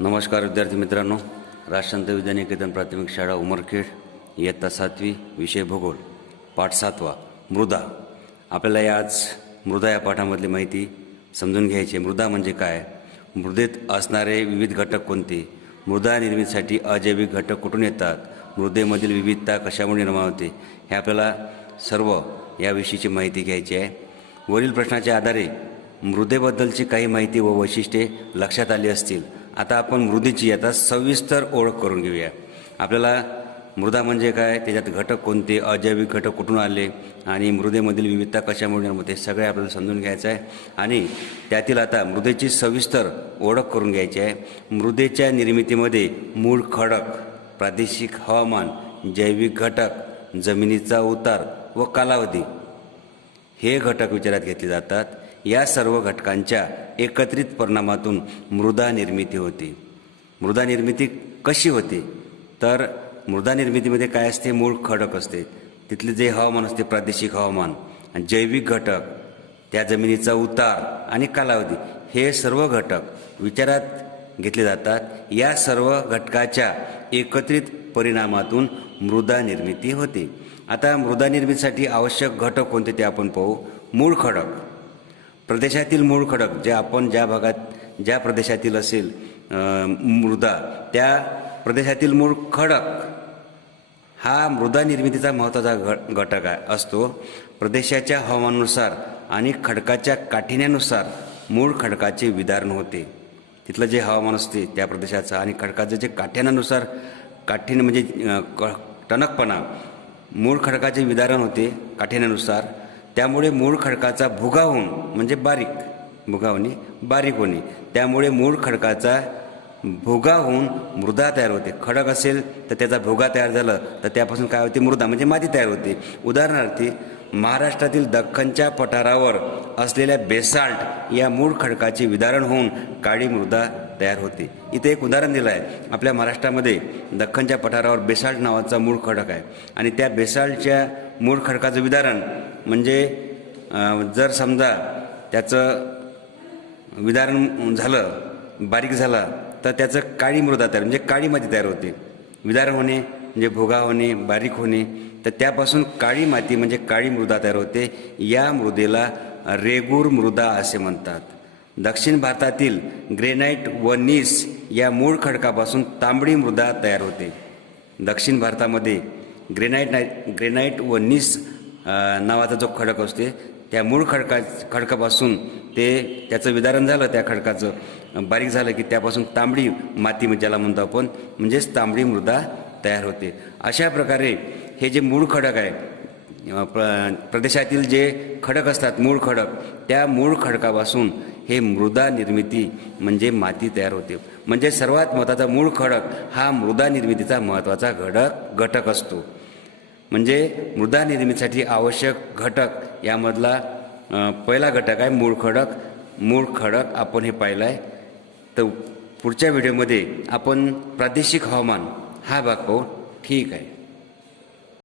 नमस्कार विद्यार्थी मित्रांनो, राष्ट्रसंत विद्यानिकेतन प्राथमिक शाळा उमरखेड, इयत्ता 7वी, विषय भूगोल, पाठ 7वा मृदा. आपल्याला आज मृदा या पाठामधली माहिती समजून घ्यायची. मृदा म्हणजे काय, मृदेत असणारे विविध घटक कोणते, मृदा निर्मितीसाठी अजैविक घटक कुठून येतात, मृदेमधील विविधता कशामुळे निर्माण होते, हे आपल्याला सर्व याविषयीची माहिती घ्यायची आहे. वरील प्रश्नाच्या आधारे मृदेबद्दलची काही माहिती व वैशिष्ट्ये लक्षात आली असतील. आता आपण मृदेची आता सविस्तर ओळख करून घेऊया. आपल्याला मृदा म्हणजे काय, त्याच्यात घटक कोणते, अजैविक घटक कुठून आले आणि मृदेमधील विविधता कशामुळे निर्माण होते, सगळे आपल्याला समजून घ्यायचं आहे. आणि त्यातील आता मृदेची सविस्तर ओळख करून घ्यायची आहे. मृदेच्या निर्मितीमध्ये मूळ खडक, प्रादेशिक हवामान, जैविक घटक, जमिनीचा उतार व कालावधी हे घटक विचारात घेतले जातात. या सर्व घटकांच्या एकत्रित परिणामातून मृदा निर्मिती होते. मृदा निर्मिती कशी होते, तर मृदा निर्मितीमध्ये काय असते, मूळ खडक असते, तिथले जे हवामान असते प्रादेशिक हवामान, जैविक घटक, त्या जमिनीचा उतार आणि कालावधी हे सर्व घटक विचारात घेतले जातात. या सर्व घटकाच्या एकत्रित परिणामातून मृदा निर्मिती होते. आता मृदा निर्मितीसाठी आवश्यक घटक कोणते ते आपण पाहू. मूळ खडक, प्रदेशातील मूळ खडक, जे आपण ज्या भागात ज्या प्रदेशातील असेल मृदा, त्या प्रदेशातील मूळ खडक हा मृदा निर्मितीचा महत्त्वाचा घटक असतो. प्रदेशाच्या हवामानानुसार आणि खडकाच्या काठिण्यानुसार मूळ खडकाचे विदारण होते. तिथलं जे हवामान असते त्या प्रदेशाचं आणि खडकाचं जे काठ्यानुसार, काठिण्य म्हणजे टणकपणा, मूळ खडकाचे विदारण होते काठिण्यानुसार. त्यामुळे मूळ खडकाचा भुगा होऊन म्हणजे भुगा होणे, बारीक होणे, त्यामुळे मूळ खडकाचा भुगा होऊन मृदा तयार होते. खडक असेल तर त्याचा भुगा तयार झालं तर त्यापासून काय होते, मृदा म्हणजे माती तयार होते. उदाहरणार्थ महाराष्ट्रातील दख्खनच्या पठारावर असलेल्या बेसाल्ट या मूळ खडकाचे विदारण होऊन काळी मृदा तयार होते. इथे एक उदाहरण दिलं आहे. आपल्या महाराष्ट्रामध्ये दख्खनच्या पठारावर बेसाल्ट नावाचा मूळ खडक आहे आणि त्या बेसाल्टच्या मूळ खडकाचं विदारण म्हणजे जर समजा त्याचं विदारण झालं, बारीक झाला, तर त्याचं काळी मृदा तयार म्हणजे काळी माती तयार होते. विदारण होणे म्हणजे भुगा होणे, बारीक होणे, तर त्यापासून काळी माती म्हणजे काळी मृदा तयार होते. या मृदेला रेगूर मृदा असे म्हणतात. दक्षिण भारतातील ग्रेनाइट व नीस या मूळ खडकापासून तांबडी मृदा तयार होते. दक्षिण भारतामध्ये ग्रेनाइट व नीस नावाचा जो खडक असते त्या मूळ खडकापासून त्याचं विदारण झालं, त्या खडकाचं बारीक झालं की त्यापासून तांबडी माती ज्याला म्हणतो आपण, म्हणजेच तांबडी मृदा तयार होते. अशा प्रकारे हे जे मूळ खडक आहे, प्रदेशातील जे खडक असतात मूळ खडक, त्या मूळ खडकापासून हे मृदा निर्मिती म्हणजे माती तयार होते. म्हणजे सर्वात महत्त्वाचा मूळ खडक हा मृदा निर्मितीचा महत्त्वाचा घटक असतो. म्हणजे मृदा निर्मितीसाठी आवश्यक घटक यामधला पहिला घटक आहे मूळ खडक. मूळ खडक आपण हे पाहिलं आहे. तर पुढच्या व्हिडिओमध्ये आपण प्रादेशिक हवामान हा भाग पाहू. ठीक आहे.